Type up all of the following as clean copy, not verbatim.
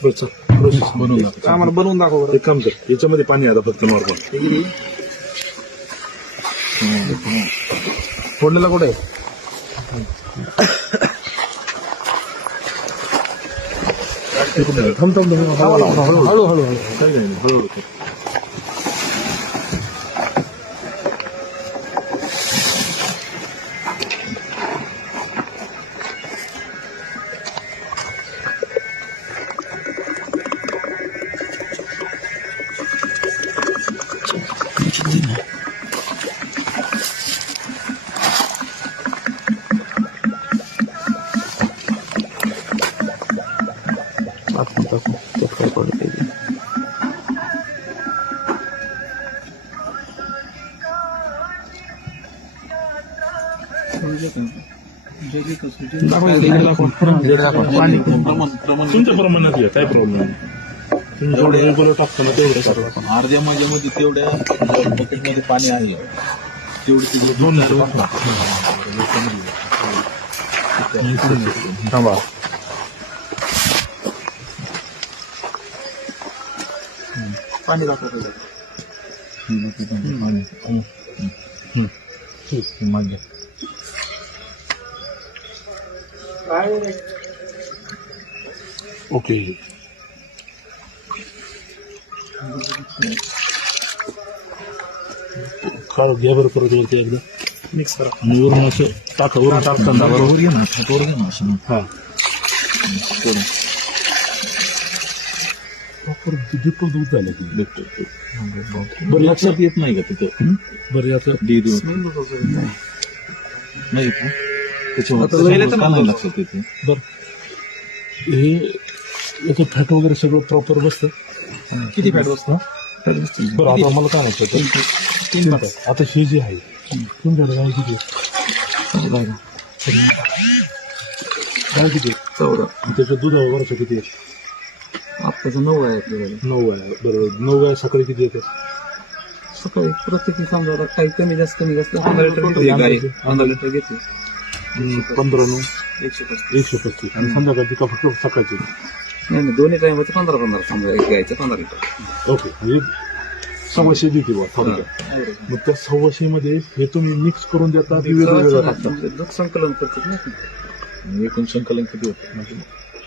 Process बनवून दाखव. आम्हाला बनवून दाखव बरं. एक काम कर, याच्यामध्ये पाणी आहे आता फक्त नॉर्मल. फोडलेला कुठे थांब हळूहळू काही नाही, हळूहळू कर. तुमच्या प्रमाणात घ्या, काय प्रॉब्लेम नाही. तुम्ही जेवढं रेग्युलर टाकताना तेवढं करा. अर्ध्या माझ्यामध्ये तेवढ्या बकेटमध्ये पाणी आहे तेवढी तिकडे 2 थांबा. पाणी दाखवतो माझ्या ओके. काढ घ्या बरं परत वरती एकदा मिक्स करा. आणि वरून असं टाका, वरून टाकताना बरोबर घे ना हातावर घे ना असं हा करून दीपक दूध झालं की भेटतो. बरं लक्षात लक्षात येत नाही का तिथं बरं आता डी देऊन नाही का त्याच्यामुळे का नाही लक्षात येते. बरं हे याचं फॅट वगैरे सगळं प्रॉपर बसतं. किती फॅट बसतो बरं आता मला काय म्हणतं 3 फॅट. आता हे जे आहे तुमच्याकडे काय किती आहे? काय किती आहे? 14 त्याच्या दुधावर वरचं किती आहे? आत्ताचं 9 आहे आपल्याकडे. 9 आहे. बरोबर 9 आहे. सकाळी किती येतं? सकाळी प्रत्येकी समजा काही कमी जास्त 15 लिटर घेते. 15 लिटर घेते. 15 9 135. 135 आणि संध्याकाळची का फक्त सकाळची? नाही दोन्ही टाइमचं 15 समजा एक गायचं 15 लिटर. ओके म्हणजे 125 देते बा थोडक्यात. मग त्या 125 मध्ये हे तुम्ही मिक्स करून देता की वेगवेगळं टाकता? दूध संकलन करतात ना. आणि एकूण संकलन किती होतं म्हणजे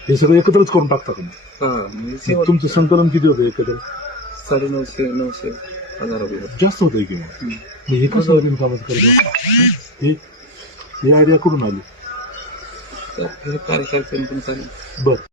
हे सगळं एकत्रच करून टाकता तुम्ही? म्हणजे मग तुमचं संकलन किती होतं एकत्र? 950 1000 रुपये. जास्त होतं की मग हे कसं तुम्ही कामाचं करतो? ही आयडिया कुठून आली? कार्यशाळेतून पण चालेल. बरं